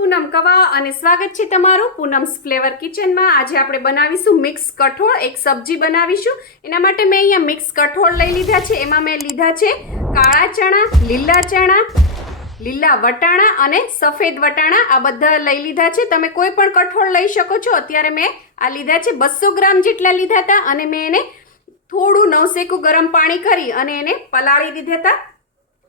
પૂનમ કવા અને સ્વાગત છે તમારું પૂનમ્સ ફ્લેવર કિચનમાં। આજે આપણે બનાવીશું મિક્સ કઠોળ, એક સબ્જી બનાવીશું। એના માટે મેં અહીંયા મિક્સ કઠોળ લઈ લીધા છે। એમાં મેં લીધા છે કાળા ચણા, લીલા વટાણા અને સફેદ વટાણા, આ બધા લઈ લીધા છે। તમે કોઈ પણ કઠોળ લઈ શકો છો। અત્યારે મેં આ લીધા છે 200 ગ્રામ જેટલા લીધા હતા અને મેં એને થોડું નવસેકું ગરમ પાણી કરી અને એને પલાળી દીધા હતા।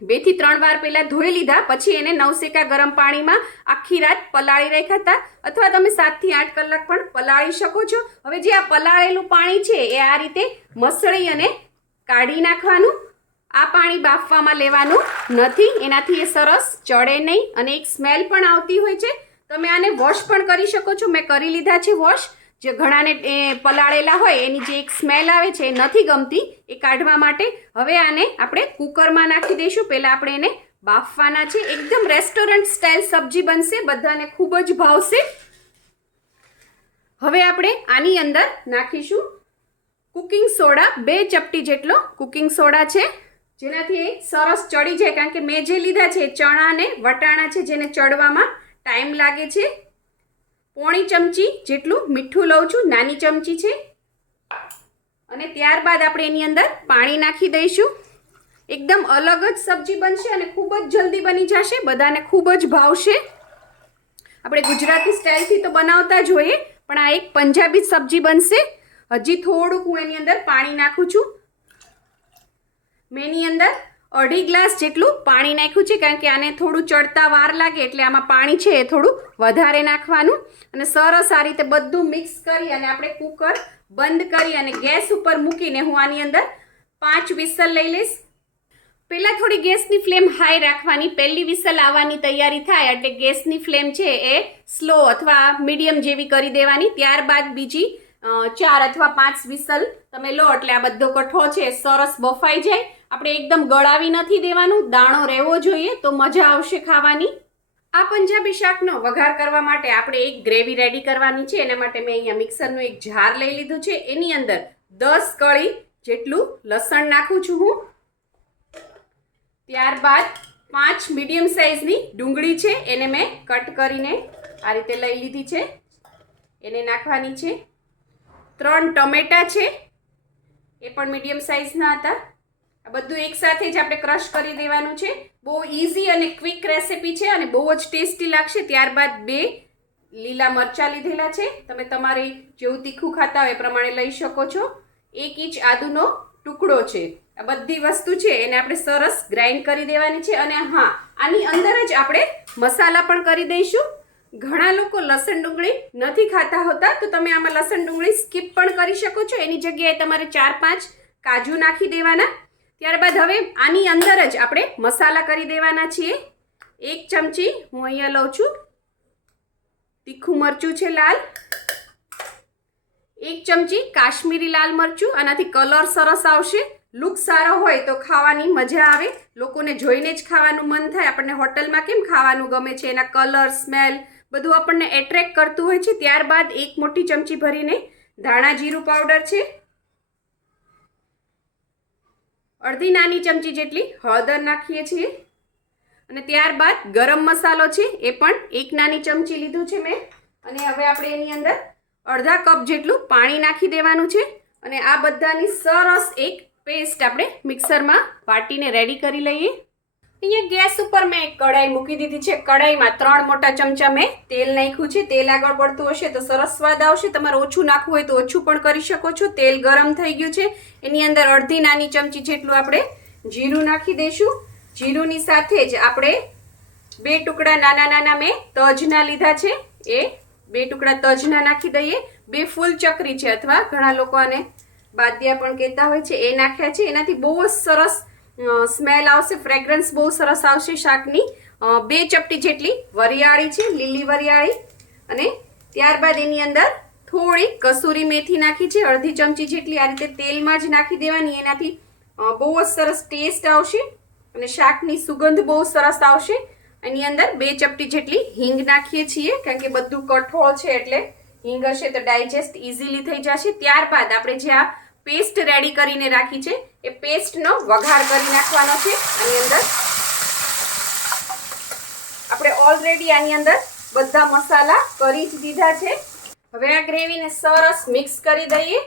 2 થી 3 વાર પહેલા ધોઈ લીધા, પછી એને નવસેકા ગરમ પાણીમાં આખી રાત પલાળી રાખ્યા હતા, અથવા તમે 7 થી 8 કલાક પણ પલાળી શકો છો। હવે જે આ પલાળેલું પાણી છે એ આ રીતે મસળી અને કાઢી નાખવાનું। આ પાણી બાફવામાં લેવાનું નથી, એનાથી એ સરસ ચડે નહીં અને એક સ્મેલ પણ આવતી હોય છે। તમે આને વોશ પણ કરી શકો છો, મેં કરી લીધા છે વોશ। જે ઘણાને પલાળેલા હોય એની જે એક સ્મેલ આવે છે એ નથી ગમતી, એ કાઢવા માટે હવે આને આપણે કુકરમાં નાખી દઈશું। પહેલાં આપણે એને બાફવાના છે। એકદમ રેસ્ટોરન્ટ સ્ટાઇલ સબ્જી બનશે, બધાને ખૂબ જ ભાવશે। હવે આપણે આની અંદર નાખીશું કુકિંગ સોડા, 2 ચપટી જેટલો કુકિંગ સોડા છે, જેનાથી એ સરસ ચડી જાય, કારણ કે મેં જે લીધા છે ચણા અને વટાણા છે જેને ચડવામાં ટાઈમ લાગે છે। પોણી ચમચી જેટલું મીઠું લઉં છું, નાની ચમચી છે, અને ત્યારબાદ આપણે એની અંદર પાણી નાખી દઈશું। એકદમ અલગ જ સબ્જી બનશે અને ખૂબ જ જલ્દી બની જશે, બધાને ખૂબ જ ભાવશે। આપણે ગુજરાતી સ્ટાઇલથી તો બનાવતા જ હોઈએ, પણ આ એક પંજાબી સબ્જી બનશે। હજી થોડુંક હું એની અંદર પાણી નાખું છું। મેં એની અંદર 1.5 ગ્લાસ જેટલું પાણી નાખ્યું છે, કારણ કે આને થોડું ચડતા વાર લાગે એટલે આમાં પાણી છે એ થોડું વધારે નાખવાનું। અને સરસ આ રીતે બધું મિક્સ કરી અને આપણે કુકર બંધ કરી અને ગેસ ઉપર મૂકીને હું આની અંદર 5 વિસલ લઈ લઈશ। પહેલાં થોડી ગેસની ફ્લેમ હાઈ રાખવાની, પહેલી વિસલ આવવાની તૈયારી થાય એટલે ગેસની ફ્લેમ છે એ સ્લો અથવા મીડિયમ જેવી કરી દેવાની। ત્યારબાદ બીજી 4 અથવા 5 વિસલ તમે લો એટલે આ બધો કઠોળ છે સરસ બફાઈ જાય। આપણે એકદમ ગળાવી નથી દેવાનું, દાણો રહેવો જોઈએ તો મજા આવશે ખાવાની। આ પંજાબી શાકનો વઘાર કરવા માટે આપણે એક ગ્રેવી રેડી કરવાની છે। એના માટે મેં અહીંયા મિક્સરનું એક જાર લઈ લીધું છે, એની અંદર 10 કળી જેટલું લસણ નાખું છું હું। ત્યારબાદ 5 મીડિયમ સાઇઝની ડુંગળી છે, એને મેં કટ કરીને આ રીતે લઈ લીધી છે, એને નાખવાની છે। 3 ટમેટા છે, એ પણ મીડિયમ સાઇઝના હતા। આ બધું એકસાથે જ આપણે ક્રશ કરી દેવાનું છે। બહુ ઇઝી અને ક્વિક રેસિપી છે અને બહુ જ ટેસ્ટી લાગશે। ત્યારબાદ 2 લીલા મરચાં લીધેલા છે, તમે તમારી જેવું તીખું ખાતા હોય એ પ્રમાણે લઈ શકો છો। 1 ઇંચ આદુનો ટુકડો છે। આ બધી વસ્તુ છે એને આપણે સરસ ગ્રાઇન્ડ કરી દેવાની છે। અને હા, આની અંદર જ આપણે મસાલા પણ કરી દઈશું। ઘણા લોકો લસણ ડુંગળી નથી ખાતા હોતા, તો તમે આમાં લસણ ડુંગળી સ્કીપ પણ કરી શકો છો। એની જગ્યાએ તમારે 4-5 કાજુ નાખી દેવાના। ત્યારબાદ હવે આની અંદર જ આપણે મસાલા કરી દેવાના છીએ। 1 ચમચી હું અહીંયા લઉં છું તીખું મરચું છે લાલ, 1 ચમચી કાશ્મીરી લાલ મરચું, આનાથી કલર સરસ આવશે, લુક સારો હોય તો ખાવાની મજા આવે, લોકોને જોઈને જ ખાવાનું મન થાય। આપણને હોટલમાં કેમ ખાવાનું ગમે છે, એના કલર, સ્મેલ બધું આપણને એટ્રેક્ટ કરતું હોય છે। ત્યારબાદ 1 મોટી ચમચી ભરીને ધાણા જીરું પાવડર છે, અડધી નાની ચમચી જેટલી હળદર નાખીએ છીએ, અને ત્યારબાદ ગરમ મસાલો છે એ પણ 1 નાની ચમચી લીધું છે મેં। અને હવે આપણે એની અંદર અડધા કપ જેટલું પાણી નાખી દેવાનું છે, અને આ બધાની સરસ એક પેસ્ટ આપણે મિક્સરમાં વાટીને રેડી કરી લઈએ। અહીંયા ગેસ ઉપર મેં એક કઢાઈ મૂકી દીધી છે। કઢાઈમાં 3 મોટા ચમચા મેં તેલ નાખ્યું છે। તેલ આગળ પડતું હશે તો સરસ સ્વાદ આવશે, તમારે ઓછું નાખવું હોય તો ઓછું પણ કરી શકો છો। તેલ ગરમ થઈ ગયું છે, એની અંદર અડધી નાની ચમચી જેટલું આપણે જીરું નાખી દઈશું। જીરુંની સાથે જ આપણે 2 ટુકડા નાના નાના મેં તજના લીધા છે, એ 2 ટુકડા તજના નાખી દઈએ। 2 ફૂલ ચક્રી છે, અથવા ઘણા લોકો આને બાદિયા પણ કહેતા હોય છે, એ નાખ્યા છે। એનાથી બહુ જ સરસ સ્મેલ આવશે, ફ્રેગ્રન્સ બહુ સરસ આવશે શાકની। 2 ચપટી જેટલી વરિયાળી છે, લીલી વરિયાળી, અને ત્યારબાદ એની અંદર થોડી કસૂરી મેથી નાખી છે, અડધી ચમચી જેટલી, આ રીતે તેલમાં જ નાખી દેવાની। એનાથી બહુ જ સરસ ટેસ્ટ આવશે અને શાકની સુગંધ બહુ સરસ આવશે। એની અંદર 2 ચપટી જેટલી હિંગ નાખીએ છીએ, કારણ કે બધું કઠોળ છે એટલે હિંગ હશે તો ડાયજેસ્ટ ઇઝીલી થઈ જશે। ત્યારબાદ આપણે જે આ પેસ્ટ રેડી કરીને રાખી છે એ પેસ્ટનો વઘાર કરી નાખવાનો છે। આની અંદર આપણે ઓલરેડી આની અંદર બધા મસાલા કરી જ દીધા છે. હવે આ ગ્રેવીને સરસ મિક્સ કરી દઈએ.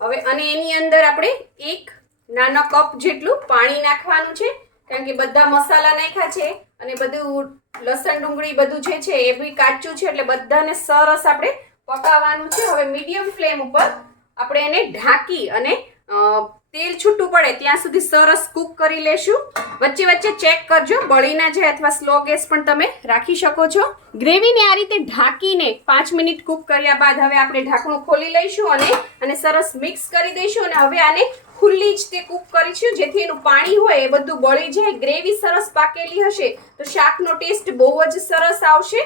હવે અને એની અંદર આપણે 1 નાનો કપ જેટલું પાણી નાખવાનું છે, કારણ કે બધા મસાલા નાખ્યા છે અને બધું લસણ ડુંગળી બધું જે છે એ બી કાચું છે, એટલે બધાને સરસ આપણે પકાવવાનું છે. હવે મીડિયમ ફ્લેમ ઉપર આપણે એને ઢાંકી અને તેલ છૂટું પડે ત્યાં સુધી સરસ કૂક કરી લેશું. વચ્ચે વચ્ચે ચેક કરજો બળી ના જાય, અથવા સ્લો ગેસ પણ તમે રાખી શકો છો. ગ્રેવીને આ રીતે ઢાંકીને 5 મિનિટ કૂક કર્યા બાદ હવે આપણે ઢાંકણું ખોલી લઈશું અને સરસ મિક્સ કરી દઈશું. અને હવે આને ખુલ્લી જ તે કૂક કરીશું, જેથી એનું પાણી હોય એ બધું બળી જાય. ગ્રેવી સરસ પાકેલી હશે તો શાકનો ટેસ્ટ બહુ જ સરસ આવશે.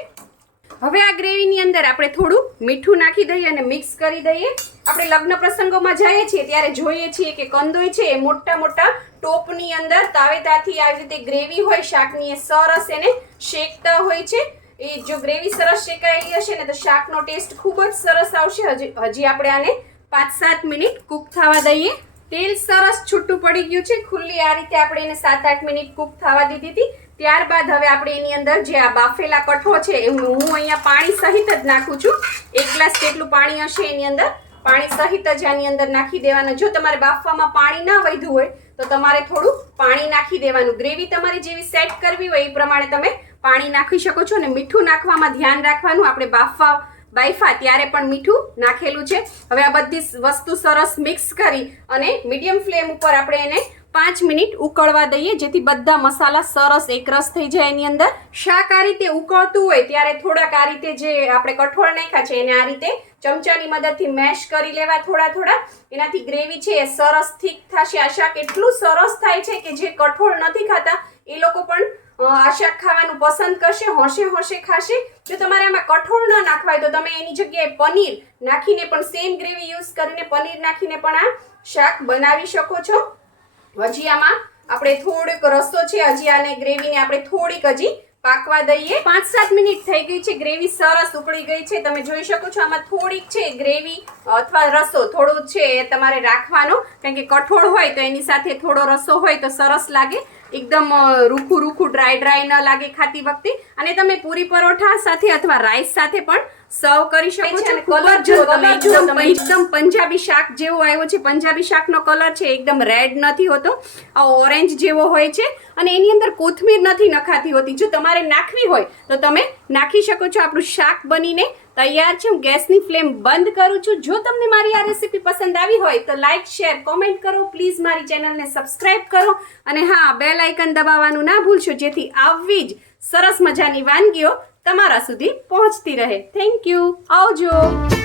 હવે આ ગ્રેવીની અંદર આપણે થોડું મીઠું નાખી દઈએ અને મિક્સ કરી દઈએ. આપણે લગ્ન પ્રસંગોમાં જઈએ છીએ ત્યારે જોઈએ છીએ કે કંદોઈ છે એ મોટા મોટા ટોપની અંદર તાવેતાથી આવી રીતે ગ્રેવી હોય શાકની, એ સરસ એને શેકતા હોય છે. એ જો ગ્રેવી સરસ શેકાયેલી હશે ને તો શાકનો ટેસ્ટ ખૂબ જ સરસ આવશે. હજી આપણે આને 5-7 મિનિટ કૂક થવા દઈએ. તેલ સરસ છૂટું પડી ગયું છે ખુલ્લી. આ રીતે આપણે એને 7-8 મિનિટ કૂક થવા દીધી હતી. ત્યારબાદ હવે આપણે એની અંદર જે આ બાફેલા કઠો છે એ હું અહીંયા પાણી સહિત જ નાખું છું. 1 ગ્લાસ જેટલું પાણી હશે એની અંદર પાણી સહિત જ આની અંદર નાખી દેવાનું. જો તમારે બાફવામાં પાણી ના વધ્યું હોય તો તમારે થોડું પાણી નાખી દેવાનું. ગ્રેવી તમારી જેવી સેટ કરવી હોય એ પ્રમાણે તમે પાણી નાખી શકો છો. અને મીઠું નાખવામાં ધ્યાન રાખવાનું, આપણે બાફા ત્યારે પણ મીઠું નાખેલું છે. હવે આ બધી વસ્તુ સરસ મિક્સ કરી અને મીડિયમ ફ્લેમ ઉપર આપણે એને 5 મિનિટ ઉકળવા દઈએ, જેથી બધા મસાલા સરસ એકરસ થઈ જાય એની અંદર. શાક આ રીતે ઉકળતું હોય ત્યારે થોડાક આ રીતે જે આપણે કઠોળ નાખ્યા છે એને આ રીતે ચમચાની મદદથી મેશ કરી લેવા થોડા. એનાથી ગ્રેવી છે એ સરસ થીક થશે. આ શાક એટલું સરસ થાય છે કે જે કઠોળ નથી ખાતા એ લોકો પણ આ શાક ખાવાનું પસંદ કરશે, હોંશે ખાશે. જો તમારે આમાં કઠોળ ન નાખવાય તો તમે એની જગ્યાએ પનીર નાખીને પણ સેમ ગ્રેવી યુઝ કરીને પનીર નાખીને પણ આ શાક બનાવી શકો છો. હજી આમાં આપણે થોડોક રસો છે, હજી આને ગ્રેવીને આપણે થોડીક હજી પાકવા દઈએ. 5-7 મિનિટ થઈ ગઈ છે, ગ્રેવી સરસ ઉકળી ગઈ છે. તમે જોઈ શકો છો આમાં થોડીક છે ગ્રેવી અથવા રસો થોડો છે એ તમારે રાખવાનો, કારણ કે કઠોળ હોય તો એની સાથે થોડો રસો હોય તો સરસ લાગે. એકદમ રૂખું ડ્રાય ન લાગે ખાતી વખતે. અને તમે પૂરી પરોઠા સાથે અથવા રાઈસ સાથે પણ સર્વ કરી શકો છો. કલર જો તમે એકદમ પંજાબી શાક જેવો આવ્યો છે. પંજાબી શાકનો કલર છે એકદમ રેડ નથી હોતો, આ ઓરેન્જ જેવો હોય છે. અને એની અંદર કોથમીર નથી નખાતી હોતી. જો તમારે નાખવી હોય તો તમે નાખી શકો છો. આપણું શાક બનીને તૈયાર છે. હું ગેસની ફ્લેમ બંધ કરું છું. જો તમને મારી આ રેસીપી પસંદ આવી હોય તો લાઈક, શેર, કોમેન્ટ કરો. પ્લીઝ મારી ચેનલને સબસ્ક્રાઈબ કરો અને હા, બેલ આઇકન દબાવવાનું ના ભૂલશો, જેથી આવી જ સરસ મજાની વાનગીઓ તમારા સુધી પહોંચતી રહે. Thank you. આવજો.